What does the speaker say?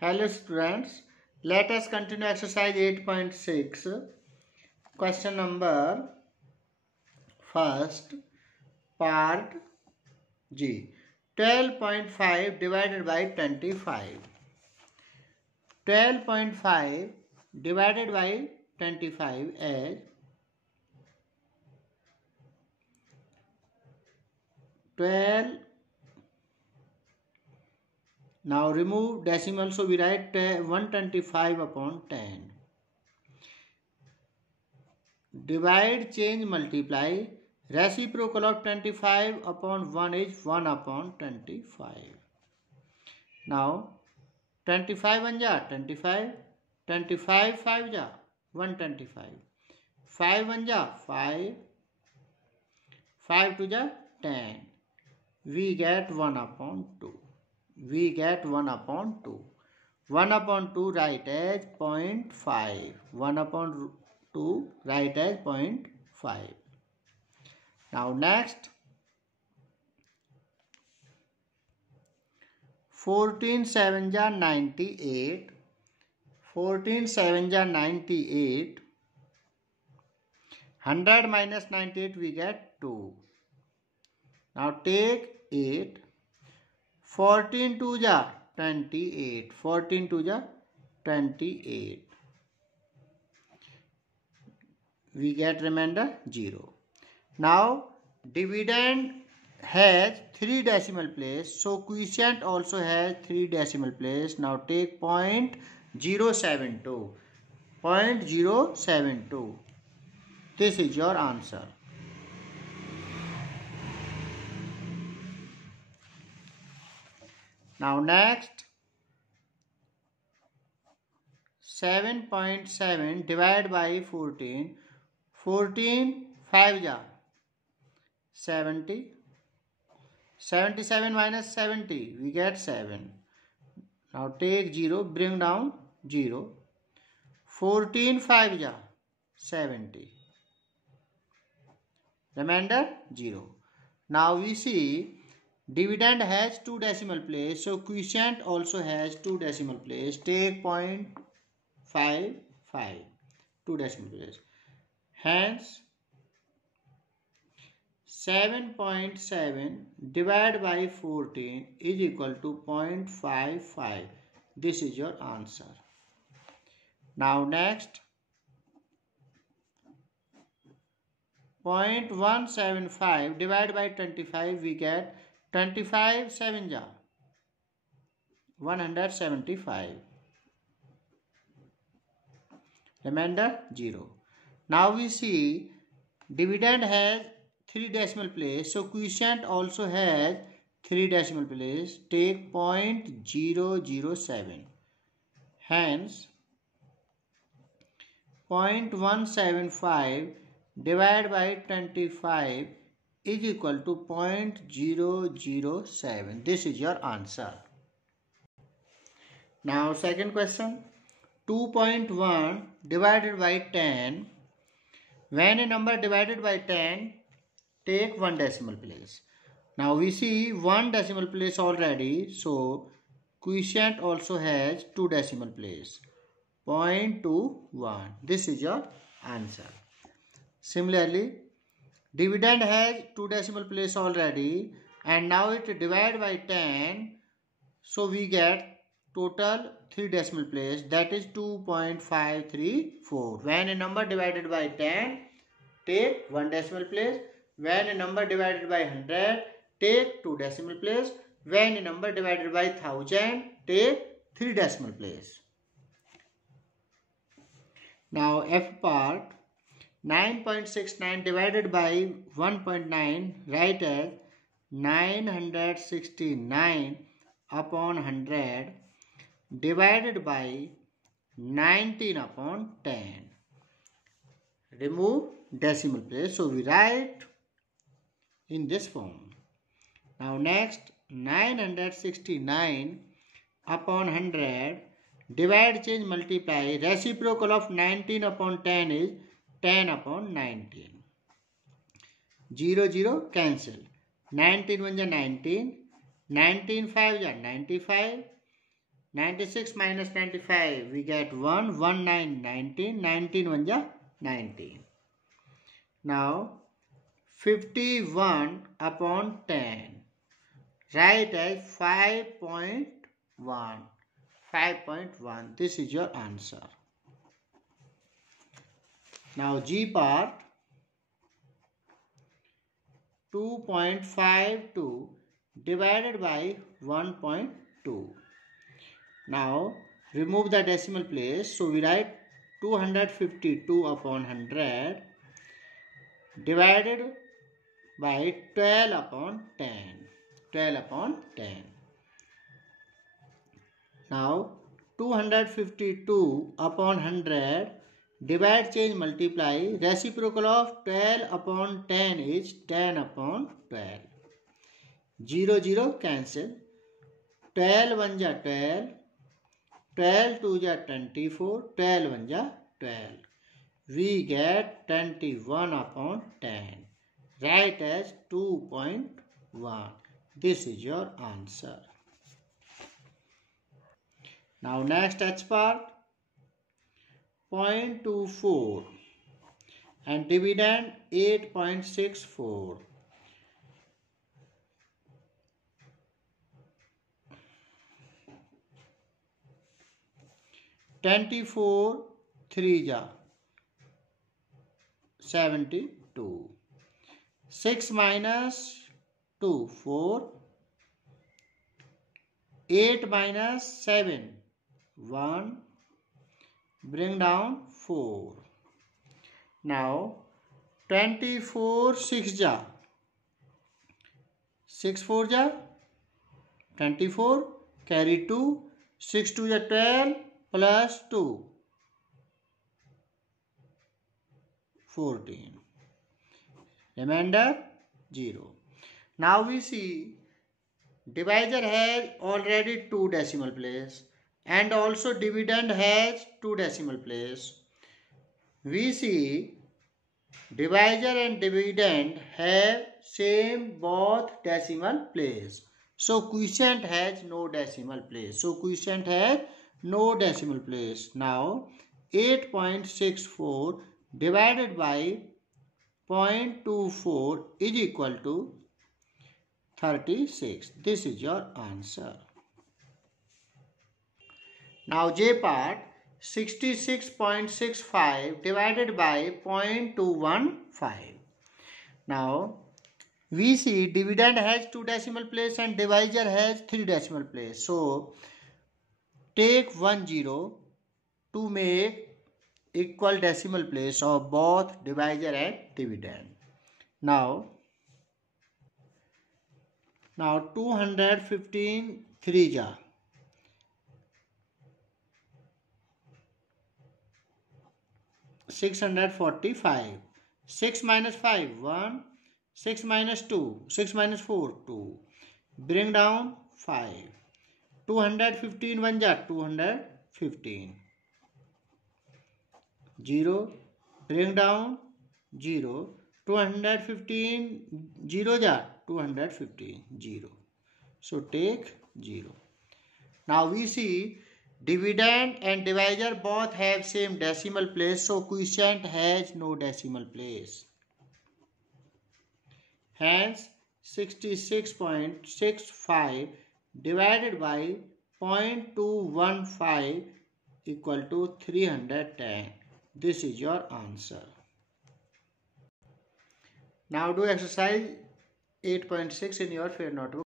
Hello students, let us continue exercise 8.6. Question number first, part G. 12.5 divided by 25. 12.5 divided by 25 is 12. Now remove decimal, so we write 125 upon 10. Divide, change, multiply. Reciprocal of 25 upon 1 is 1 upon 25. Now 25 1 ja 25, 25 5 ja 125, 5 1 ja 5, 5 2 ja 10. We get 1 upon 2. We get 1 upon 2. 1 upon 2 write as 0.5. 1 upon 2 write as 0.5. Now next, 14 7 ja 98. 14 7 ja 98. 100 minus 98 we get 2. Now take 8. 14 2 ja 28. 14 2 ja 28. We get remainder 0. Now dividend has 3 decimal place, so quotient also has 3 decimal place. Now take 0.072. 0.072. This is your answer. Now next, 7.7 divided by 14. 14 5 ja 70. 77 minus 70 we get 7. Now take 0, bring down 0. 14 5 ja 70. Remainder 0. Now we see dividend has 2 decimal place, so quotient also has 2 decimal place. Take 0.55, 2 decimal place. Hence 7.7 divided by 14 is equal to 0.55. This is your answer. Now next, 0.175 divided by 25 we get 25 7 ja 175. Remainder 0. Now we see dividend has 3 decimal place, so quotient also has 3 decimal place. Take 0.007. Hence 0.175 divided by 25 is equal to 0.007. This is your answer. Now second question, 2.1 divided by 10. When a number divided by 10, take 1 decimal place. Now we see 1 decimal place already, so quotient also has 2 decimal place. 0.21. This is your answer. Similarly, dividend has 2 decimal place already, and now it divided by 10, so we get total 3 decimal place, that is 2.534. When a number divided by 10, take 1 decimal place. When a number divided by 100, take 2 decimal place. When a number divided by 1000, take 3 decimal place. Now F part, 9.69 divided by 1.9 write as 969 upon 100 divided by 19 upon 10. Remove decimal place, so we write in this form. Now next, 969 upon 100 divide, change, multiply. Reciprocal of 19 upon 10 is 10 upon 19. 0 0 cancel. 19 1 ja 19. 19 5 ja 95. 96 minus 95, we get 1, 1 9, 19, 19 1 ja 19. Now 51 upon 10, write as 5.1. 5.1, this is your answer. Now G part, 2.52 divided by 1.2. Now remove the decimal place, so we write 252 upon 100 divided by 12 upon 10. 12 upon 10. Now 252 upon 100 divide, change, multiply. Reciprocal of 12 upon 10 is 10 upon 12. 0 0 cancel. 12 1 ja 12. 12 2 ja 24. 12 1 ja 12. We get 21 upon 10. Write as 2.1. This is your answer. Now next H part, 0.24 and dividend 8.64. Twenty-four 3 ja 72. 6 minus 2 4. 8 minus 7 1. Bring down 4. Now 24 6 ja 6 4 ja 24. Carry 2. 6 2 ja 12 plus 2 14. Remainder 0. Now we see divisor has already 2 decimal place and also dividend has 2 decimal place. We see divisor and dividend have same both decimal place. So quotient has no decimal place. Now 8.64 divided by 0.24 is equal to 36. This is your answer. Now J part, 66.65 divided by 0.215. Now we see dividend has 2 decimal place and divisor has 3 decimal place. So take 1 0 to make equal decimal place of both divisor and dividend. Now 215 3 ja 645. 6 minus 5 1. 6 minus 2. 6 minus 4 2. Bring down 5. 215 1 ja 215. 0. Bring down 0. 215 0 ja 215 0. So take 0. Now we see dividend and divisor both have same decimal place, so quotient has no decimal place. Hence 66.65 divided by 0.215 equal to 310. This is your answer. Now do exercise 8.6 in your fair notebook.